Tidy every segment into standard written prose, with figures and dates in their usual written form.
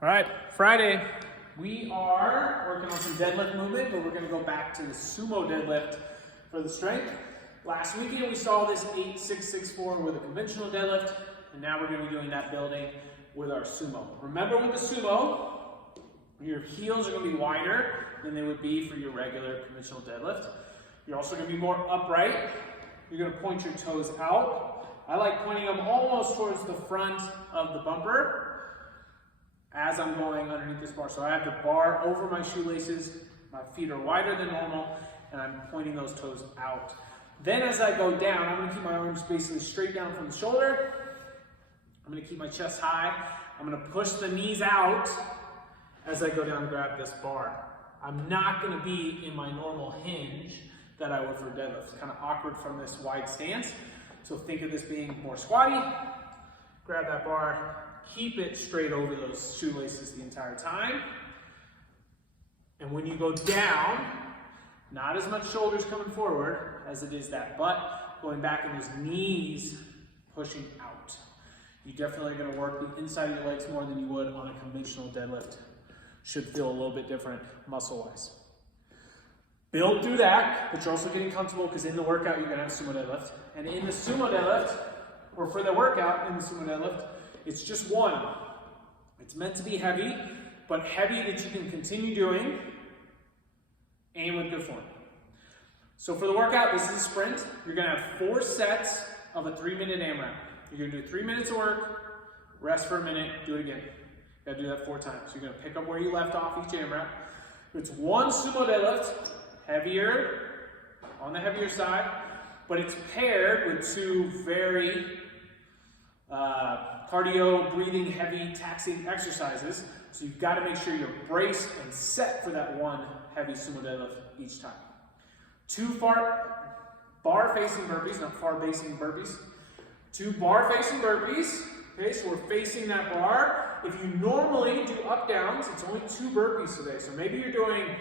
All right, Friday, we are working on some deadlift movement, but we're gonna go back to the sumo deadlift for the strength. Last weekend, we saw this 8-6-6-4 with a conventional deadlift, and now we're gonna be doing that building with our sumo. Remember with the sumo, your heels are gonna be wider than they would be for your regular conventional deadlift. You're also gonna be more upright. You're gonna point your toes out. I like pointing them almost towards the front of the bumper as I'm going underneath this bar. So I have the bar over my shoelaces, my feet are wider than normal, and I'm pointing those toes out. Then as I go down, I'm gonna keep my arms basically straight down from the shoulder. I'm gonna keep my chest high. I'm gonna push the knees out as I go down and grab this bar. I'm not gonna be in my normal hinge that I would for deadlift. It's kind of awkward from this wide stance. So think of this being more squatty. Grab that bar, keep it straight over those shoelaces the entire time. And when you go down, not as much shoulders coming forward as it is that butt going back and those knees pushing out. You definitely are gonna work the inside of your legs more than you would on a conventional deadlift. Should feel a little bit different muscle-wise. Build through that, but you're also getting comfortable because in the workout, you're gonna have sumo deadlift. And in the sumo deadlift, or for the workout in the sumo deadlift, it's just one. It's meant to be heavy, but heavy that you can continue doing and with good form. So for the workout, this is a sprint. You're gonna have 4 sets of a 3-minute AMRAP. You're gonna do 3 minutes of work, rest for a minute, do it again. You gotta do that 4 times. You're gonna pick up where you left off each AMRAP. It's one sumo deadlift, heavier, on the heavier side, but it's paired with 2 very cardio, breathing, heavy, taxing exercises. So you've got to make sure you're braced and set for that one heavy sumo deadlift each time. 2 bar-facing burpees, not far-facing burpees. 2 bar-facing burpees. Okay, so we're facing that bar. If you normally do up-downs, it's only 2 burpees today. So maybe you're doing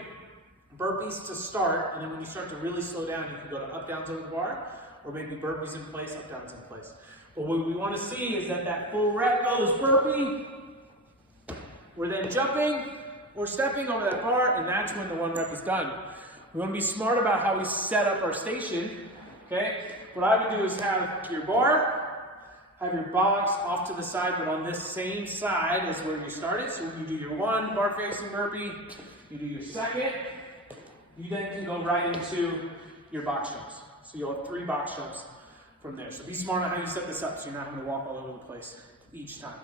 burpees to start, and then when you start to really slow down, you can go to up-downs over the bar, or maybe burpees in place, up-downs in place. But what we want to see is that full rep goes burpee. We're then jumping or stepping over that bar, and that's when the 1 rep is done. We want to be smart about how we set up our station. Okay? What I would do is have your bar, have your box off to the side, but on this same side as where you started. So when you do your 1 bar facing burpee, you do your 2nd, you then can go right into your box jumps. So you'll have 3 box jumps from there. So be smart on how you set this up so you're not going to walk all over the place each time.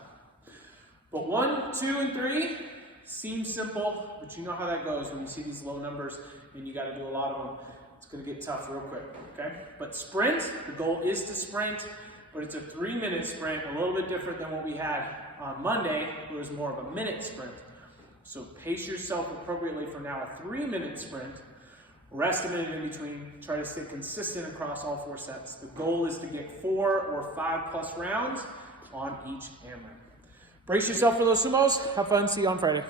But 1, 2, and 3 seems simple, but you know how that goes when you see these low numbers and you got to do a lot of them. It's going to get tough real quick, okay? But sprint, the goal is to sprint, but it's a 3-minute sprint, a little bit different than what we had on Monday. It was more of a minute sprint. So pace yourself appropriately for now a 3-minute sprint. Rest a minute in between. Try to stay consistent across all 4 sets. The goal is to get 4 or 5+ rounds on each AMRAP. Brace yourself for those sumos. Have fun. See you on Friday.